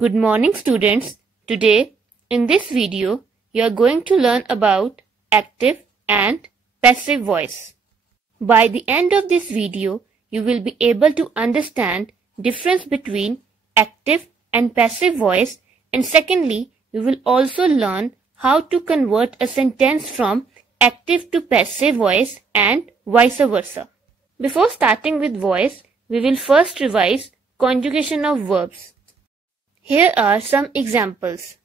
Good morning students. Today in this video you are going to learn about active and passive voice. By the end of this video you will be able to understand difference between active and passive voice, and secondly you will also learn how to convert a sentence from active to passive voice and vice versa. Before starting with voice, we will first revise conjugation of verbs. Here are some examples.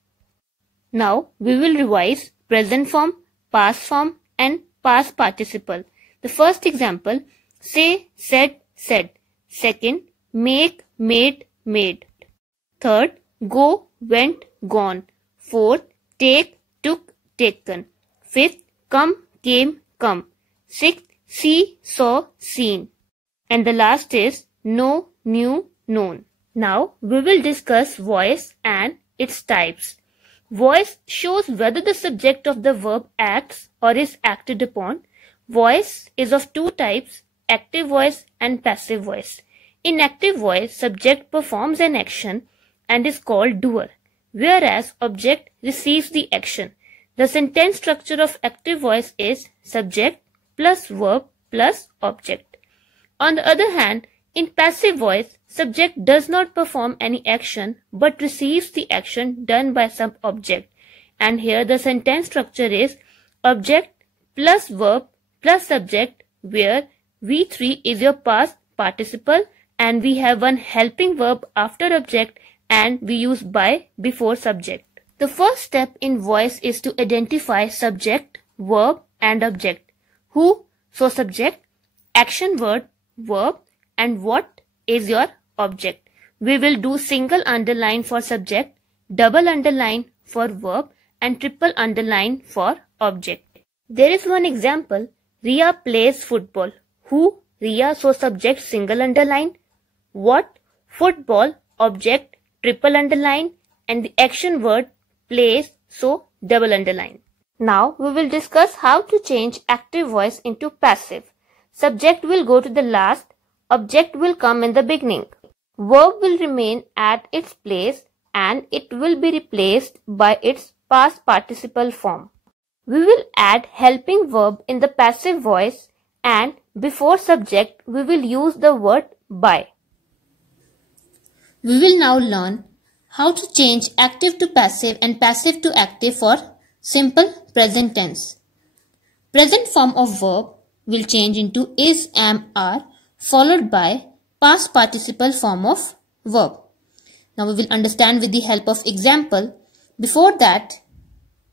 Now we will revise present form, past form and past participle. The first example, say, said, said. Second, make, made, made. Third, go, went, gone. Fourth, take, took, taken. Fifth, come, came, come. Sixth, see, saw, seen. And the last is know, knew, known. Now we will discuss voice and its types. Voice shows whether the subject of the verb acts or is acted upon. Voice is of two types, active voice and passive voice. In active voice, subject performs an action and is called doer, whereas object receives the action. The sentence structure of active voice is subject plus verb plus object. On the other hand, in passive voice, subject does not perform any action but receives the action done by some object. And here the sentence structure is object plus verb plus subject, where V3 is your past participle and we have one helping verb after object and we use by before subject. The first step in voice is to identify subject, verb and object. Who, so subject, action word, verb, and what is your object. We will do single underline for subject, double underline for verb and triple underline for object. There is one example, Riya plays football. Who, Riya, so subject, single underline. What, football, object, triple underline, and the action word plays, so double underline. Now we will discuss how to change active voice into passive. Subject will go to the last, object will come in the beginning. Verb will remain at its place and it will be replaced by its past participle form. We will add helping verb in the passive voice and before subject we will use the word by. We will now learn how to change active to passive and passive to active for simple present tense. Present form of verb will change into is, am, are, followed by past participle form of verb. Now we will understand with the help of example. Before that,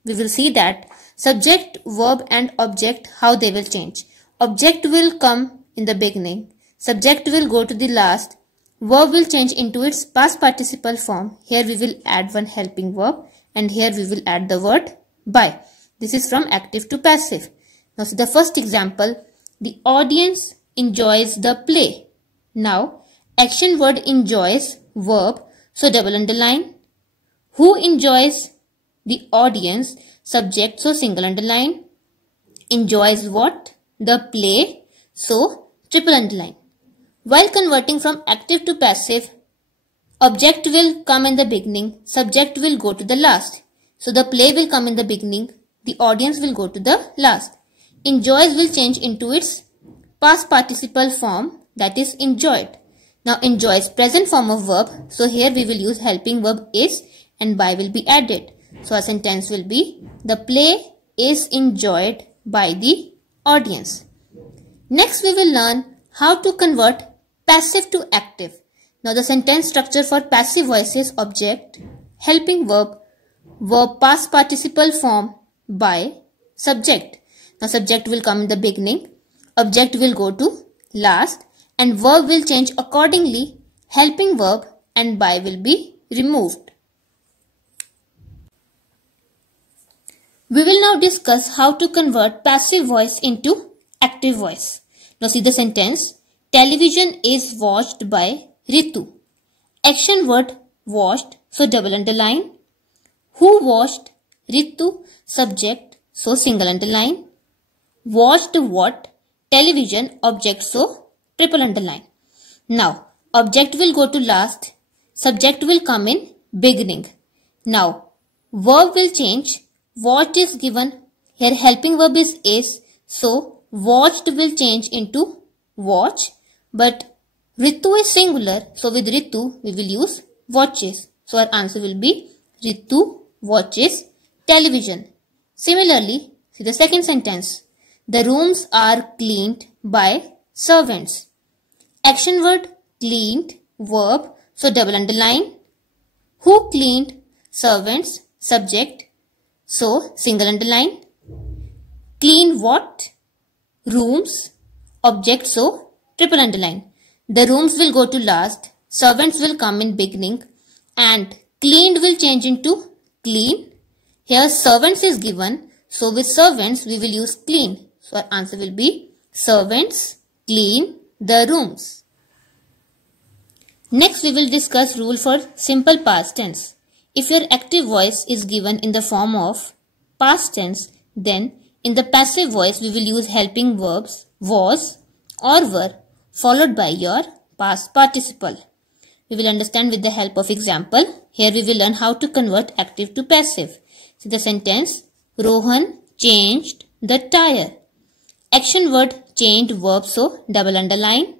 we will see that subject, verb and object, how they will change. Object will come in the beginning, subject will go to the last, verb will change into its past participle form. Here we will add one helping verb and here we will add the word by. This is from active to passive. Now so the first example, the audience enjoys the play. Now action word enjoys, verb, so double underline. Who enjoys? The audience, subject, so single underline. Enjoys what? The play, so triple underline. While converting from active to passive, object will come in the beginning, subject will go to the last. So the play will come in the beginning, the audience will go to the last. Enjoys will change into its past participle form, that is enjoyed. Now enjoys present form of verb, so here we will use helping verb is and by will be added. So our sentence will be the play is enjoyed by the audience. Next we will learn how to convert passive to active. Now the sentence structure for passive voice is object, helping verb, verb past participle form, by, subject. Now subject will come in the beginning, object will go to last and verb will change accordingly, helping verb and by will be removed. We will now discuss how to convert passive voice into active voice. Now see the sentence, television is watched by Ritu. Action word watched, so double underline. Who watched? Ritu, subject, so single underline. Watched what? Television, object, so triple underline. Now object will go to last, subject will come in beginning. Now, verb will change. Watched is given. Here helping verb is. So, watched will change into watch. But Ritu is singular. So, with Ritu, we will use watches. So, our answer will be Ritu watches television. Similarly, see the second sentence. The rooms are cleaned by servants. Action word cleaned, verb, so double underline. Who cleaned? Servants, subject, so single underline. Clean what? Rooms, object, so triple underline. The rooms will go to last, servants will come in beginning, and cleaned will change into clean. Here servants is given, so with servants we will use clean. So our answer will be servants clean the rooms. Next we will discuss rule for simple past tense. If your active voice is given in the form of past tense, then in the passive voice we will use helping verbs was or were followed by your past participle. We will understand with the help of example. Here we will learn how to convert active to passive. See the sentence, Rohan changed the tire. Action word changed, verb, so double underline.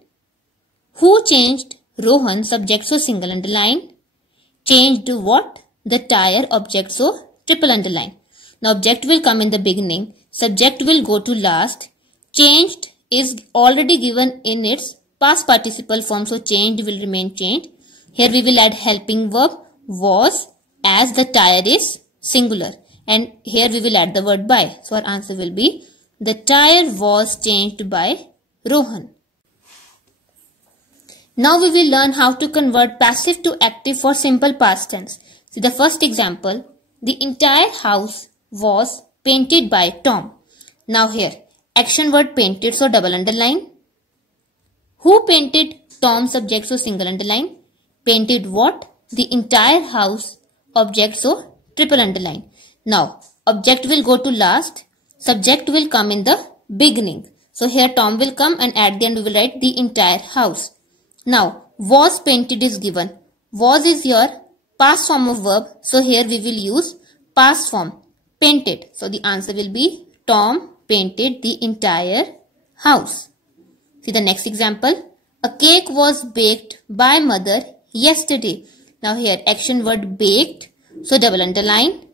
Who changed? Rohan, subject, so single underline. Changed what? The tire, object, so triple underline. Now object will come in the beginning. Subject will go to last. Changed is already given in its past participle form, so changed will remain changed. Here we will add helping verb was, as the tire is singular. And here we will add the word by. So our answer will be the tire was changed by Rohan. Now we will learn how to convert passive to active for simple past tense. See the first example. The entire house was painted by Tom. Now here, action word painted, so double underline. Who painted? Tom, subject, so single underline. Painted what? The entire house, object, so triple underline. Now, object will go to last. Subject will come in the beginning. So here Tom will come, and at the end we will write the entire house. Now, was painted is given. Was is your past form of verb. So here we will use past form, painted. So the answer will be Tom painted the entire house. See the next example. A cake was baked by mother yesterday. Now here action word baked. So double underline.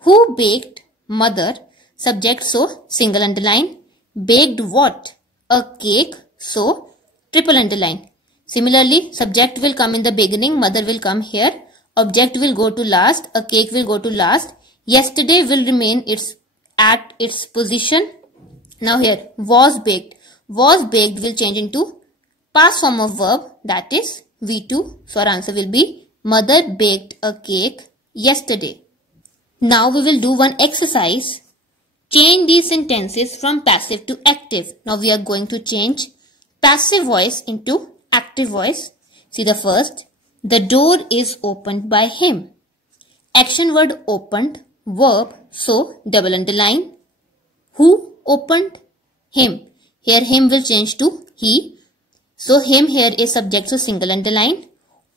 Who baked? Mother. Subject, so single underline. Baked what? A cake. So triple underline. Similarly, subject will come in the beginning. Mother will come here. Object will go to last. A cake will go to last. Yesterday will remain at its position. Now here was baked. Was baked will change into past form of verb, that is V2. So our answer will be mother baked a cake yesterday. Now we will do one exercise. Change these sentences from passive to active. Now we are going to change passive voice into active voice. See the first. The door is opened by him. Action word opened, verb, so double underline. Who opened? Him. Here him will change to he. So him here is subject, so single underline.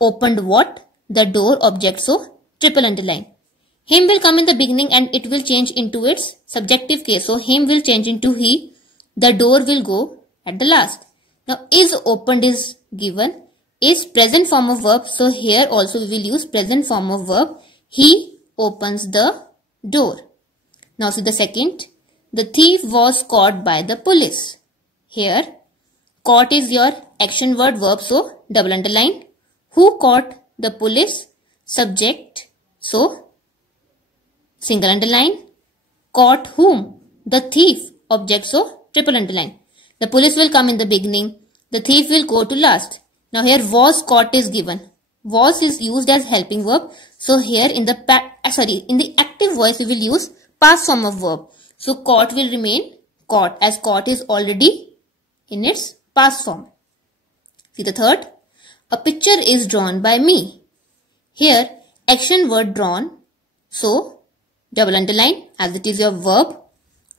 Opened what? The door, object, so triple underline. Him will come in the beginning and it will change into its subjective case. So him will change into he. The door will go at the last. Now is opened is given. Is present form of verb. So here also we will use present form of verb. He opens the door. Now see the second. The thief was caught by the police. Here caught is your action word verb, so double underline. Who caught? The police. Subject, so single underline. Caught whom? The thief. Object, so triple underline. The police will come in the beginning. The thief will go to last. Now here was caught is given. Was is used as helping verb. So here in the active voice we will use past form of verb. So caught will remain caught, as caught is already in its past form. See the third. A picture is drawn by me. Here action word drawn. So double underline as it is your verb.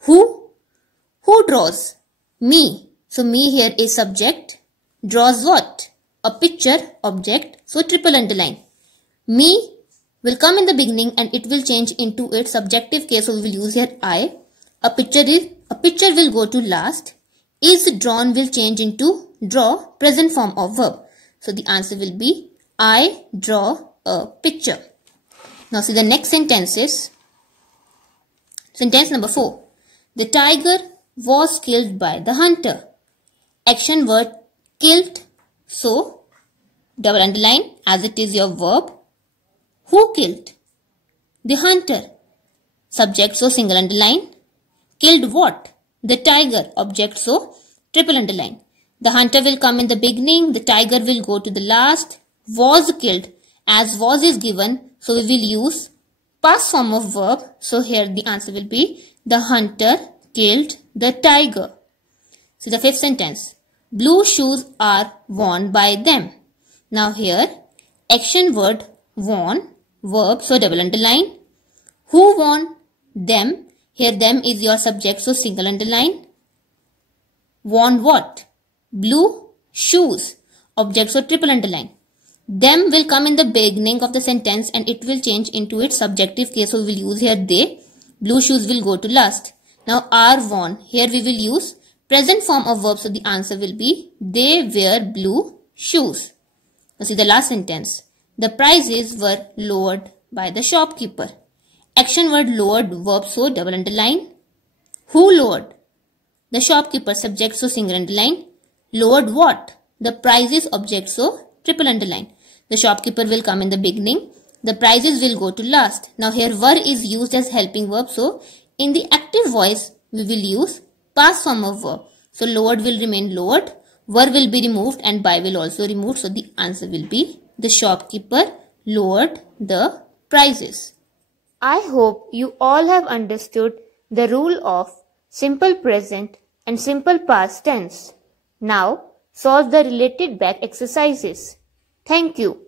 Who draws? Me. So me here is subject. Draws what? A picture, object, so triple underline. Me will come in the beginning and it will change into its subjective case, so we will use here I. A picture will go to last. Is drawn will change into draw, present form of verb. So the answer will be I draw a picture. Now see the next sentences. Sentence number 4. The tiger was killed by the hunter. Action word killed, so double underline as it is your verb. Who killed? The hunter. Subject, so single underline. Killed what? The tiger. Object, so triple underline. The hunter will come in the beginning. The tiger will go to the last. Was killed. As was is given, so we will use past form of verb. So here the answer will be the hunter killed the tiger. So the fifth sentence. Blue shoes are worn by them. Now here action word worn, verb, so double underline. Who worn? Them. Here them is your subject, so single underline. Worn what? Blue shoes. Object, so triple underline. Them will come in the beginning of the sentence and it will change into its subjective case, so we will use here they. Blue shoes will go to last. Now are worn. Here we will use present form of verb, so the answer will be they wear blue shoes. Now see the last sentence. The prices were lowered by the shopkeeper. Action word lowered, verb, so double underline. Who lowered? The shopkeeper. Subject, so single underline. Lowered what? The prices. Object, so triple underline. The shopkeeper will come in the beginning. The prices will go to last. Now here were is used as helping verb, so in the active voice we will use past form of verb. So lowered will remain lowered. Were will be removed and by will also removed. So the answer will be the shopkeeper lowered the prices. I hope you all have understood the rule of simple present and simple past tense. Now solve the related back exercises. Thank you.